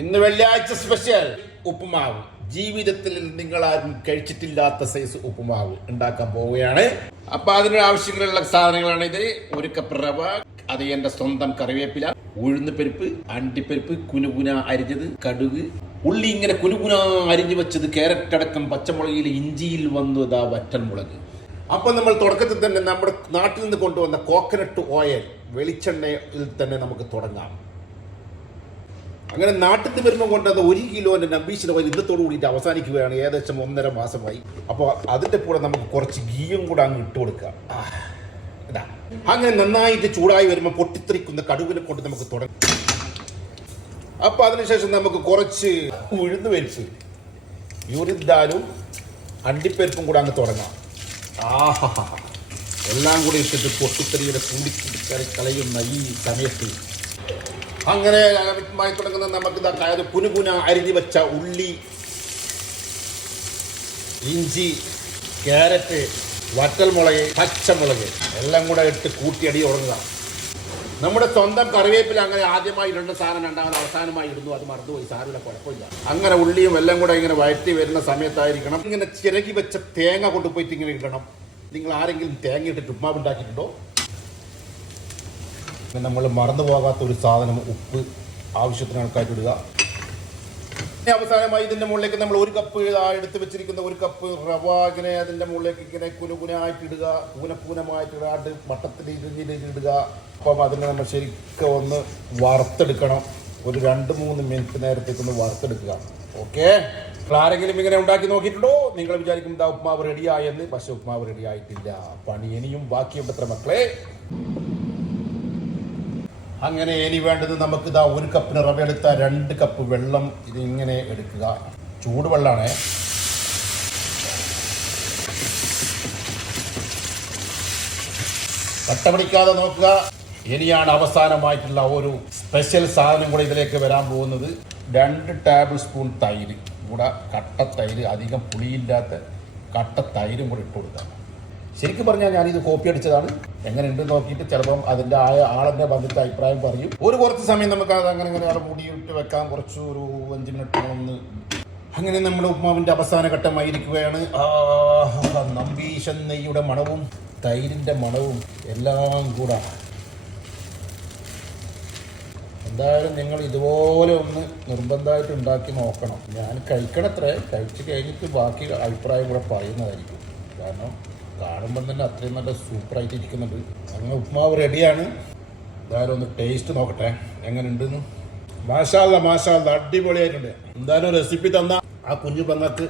ഇന്ന് വെള്ളിയാഴ്ച സ്പെഷ്യൽ ഉപ്പുമാവ്. ജീവിതത്തിൽ നിങ്ങൾ ആരും കഴിച്ചിട്ടില്ലാത്ത സൈസ് ഉപ്പുമാവ് ഉണ്ടാക്കാൻ പോവുകയാണ്. അപ്പൊ അതിന് ആവശ്യങ്ങളുള്ള സാധനങ്ങളാണ് ഇത്. ഒരു കപ്പ് റവ അത് എന്റെ സ്വന്തം കറിവേപ്പില ഉഴുന്ന് പരിപ്പ് അണ്ടിപ്പരിപ്പ് കുനുകുന അരിഞ്ഞത് കടുക്. ഉള്ളി ഇങ്ങനെ കുനുകുന അരിഞ്ഞു വെച്ചത് ക്യാരറ്റ് അടക്കം പച്ചമുളകിൽ ഇഞ്ചിയിൽ വന്നു ഇതാ വറ്റൻമുളക് അപ്പൊ നമ്മൾ തുടക്കത്തിൽ തന്നെ നമ്മുടെ നാട്ടിൽ നിന്ന് കൊണ്ടുവന്ന കോക്കനട്ട് ഓയിൽ വെളിച്ചെണ്ണയിൽ തന്നെ നമുക്ക് തുടങ്ങാം. അങ്ങനെ നാട്ടിൽ നിന്ന് വരുമ്പോൾ കൊണ്ടുവന്ന ഒരു കിലോന്റെ നമ്പീശിന് ഓയിൽ ഇന്നത്തോട് കൂടിയിട്ട് അവസാനിക്കുകയാണ്. ഏകദേശം ഒന്നര മാസമായി. അപ്പോൾ അതിന്റെ കൂടെ നമുക്ക് കുറച്ച് ഗീയും കൂടെ അങ്ങ് ഇട്ട് കൊടുക്കുക അങ്ങനെ നന്നായിട്ട് ചൂടായി വരുമ്പോൾ പൊട്ടിത്തെറിക്കുന്ന കടുവിനെ കൊണ്ട് നമുക്ക് തുടങ്ങാം. അപ്പൊ അതിനുശേഷം നമുക്ക് കുറച്ച് ഉഴുന്ന് വലിച്ച് യൂറിദാലും അണ്ടിപ്പരിപ്പും കൂടെ അങ്ങ് തുടങ്ങാം. ആഹാ എല്ലാം കൂടി ഇട്ടിട്ട് പൊട്ടിത്തെറിയുടെ കൂടി കളയുന്ന ഈ സമയത്ത് അങ്ങനെ മായി തുടങ്ങുന്ന നമുക്ക് കയറ് കുനുകുന അരിഞ്ഞു വെച്ച ഉള്ളി ഇഞ്ചി ക്യാരറ്റ് വറ്റൽമുളക് പച്ചമുളക് എല്ലാം കൂടെ ഇട്ട് കൂട്ടിയടി ഉറങ്ങുക നമ്മുടെ സ്വന്തം കറിവേപ്പില അങ്ങനെ ആദ്യമായി ഇടേണ്ട സാധനം രണ്ടാമത് അവസാനമായി ഇടുന്നു. അത് മറന്നുപോയി. സാധനം കുഴപ്പമില്ല. അങ്ങനെ ഉള്ളിയും എല്ലാം കൂടെ ഇങ്ങനെ വഴറ്റി വരുന്ന സമയത്തായിരിക്കണം. ഇങ്ങനെ ചിരകി വെച്ച തേങ്ങ കൊണ്ടുപോയിട്ട് ഇങ്ങനെ ഇടണം. നിങ്ങൾ ആരെങ്കിലും തേങ്ങ ഇട്ടിട്ട് ഉണ്ടാക്കിയിട്ടുണ്ടോ? നമ്മൾ മറന്നു പോകാത്ത ഒരു സാധനം ഉപ്പ് ആവശ്യത്തിന് ആൾക്കാർക്ക് ഇടുക അവസാനമായി ഇതിന്റെ മുകളിലേക്ക് നമ്മൾ ഒരു കപ്പ് എടുത്ത് വെച്ചിരിക്കുന്ന ഒരു കപ്പ് റവ ഇങ്ങനെ അതിന്റെ മുകളിലേക്ക് ഇങ്ങനെ കുനുകുനായിട്ട് ഇടുക. കൂനപ്പൂനമായിട്ട് ഇടാണ്ട് വട്ടത്തിൽ ഇരിഞ്ഞിട്ട് ഇടുക. അപ്പം അതിനെ നമ്മൾ ശരിക്കും ഒന്ന് വറുത്തെടുക്കണം. ഒരു രണ്ട് മൂന്ന് മിനിറ്റ് നേരത്തേക്ക് ഒന്ന് വറുത്തെടുക്കുക. ഓക്കെ? ആരെങ്കിലും ഇങ്ങനെ ഉണ്ടാക്കി നോക്കിയിട്ടുണ്ടോ? നിങ്ങൾ വിചാരിക്കും ഇതാ ഉപ്മാവ് റെഡിയായെന്ന് പക്ഷെ ഉപ്മാവ് റെഡി ആയിട്ടില്ല. പണി ഇനിയും ബാക്കിയുണ്ട് എത്ര മക്കളെ. അങ്ങനെ ഇനി വേണ്ടത് നമുക്ക് ഇതാ ഒരു കപ്പിന് റവ എടുത്ത രണ്ട് കപ്പ് വെള്ളം ഇത് ഇങ്ങനെ എടുക്കുക. ചൂടുവെള്ളമാണ് കട്ട പിടിക്കാതെ നോക്കുക. ഇനിയാണ് അവസാനമായിട്ടുള്ള ഒരു സ്പെഷ്യൽ സാധനം കൂടെ ഇതിലേക്ക് വരാൻ പോകുന്നത്. രണ്ട് ടേബിൾ സ്പൂൺ തൈര് കൂടെ കട്ട തൈര് അധികം പുളിയില്ലാത്ത കട്ട തൈരും കൂടെ ഇട്ട് കൊടുക്കുക ശരിക്കും പറഞ്ഞാൽ ഞാനിത് കോപ്പി അടിച്ചതാണ്. എങ്ങനെ ഉണ്ട് നോക്കിയിട്ട് ചിലപ്പം അതിന്റെ ആയ ആളെന്നെ വന്നിട്ട് അഭിപ്രായം പറയും. ഒരു കുറച്ച് സമയം നമുക്ക് അത് അങ്ങനെ അങ്ങനെ അവിടെ മൂടിയിട്ട് വെക്കാം. കുറച്ച് ഒരു അഞ്ച് മിനിറ്റ് ഒന്ന് അങ്ങനെ നമ്മുടെ ഉപ്മാവിന്റെ അവസാന ഘട്ടമായിരിക്കുകയാണ്. നമ്പീശൻ നെയ്യുടെ മണവും തൈരിന്റെ മണവും എല്ലാം കൂടെ. എന്തായാലും നിങ്ങൾ ഇതുപോലെ ഒന്ന് നിർബന്ധമായിട്ട് ഉണ്ടാക്കി നോക്കണം. ഞാൻ കഴിക്കണത്രേ കഴിച്ച് കഴിഞ്ഞിട്ട് ബാക്കി അഭിപ്രായം കൂടെ പറയുന്നതായിരിക്കും. കാരണം കാണുമ്പം തന്നെ അത്രയും നല്ല സൂപ്പറായിട്ട് ഇരിക്കുന്നുണ്ട് അങ്ങനെ ഉപ്മാവ് റെഡിയാണ് എന്തായാലും ഒന്ന് ടേസ്റ്റ് നോക്കട്ടെ. എങ്ങനെ ഉണ്ടെന്ന് മാഷാല്ല മാഷാല്ല അടിപൊളിയായിട്ടുണ്ട്. എന്തായാലും റെസിപ്പി തന്ന. ആ കുഞ്ഞു പെങ്ങൾക്ക്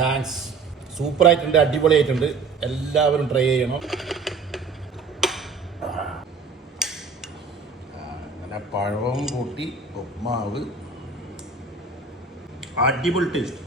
താങ്ക്സ് സൂപ്പറായിട്ടുണ്ട് അടിപൊളിയായിട്ടുണ്ട്. എല്ലാവരും ട്രൈ ചെയ്യണം. അങ്ങനെ പഴവും കൂട്ടി ഉപ്മാവ്. അടിപൊളി ടേസ്റ്റ്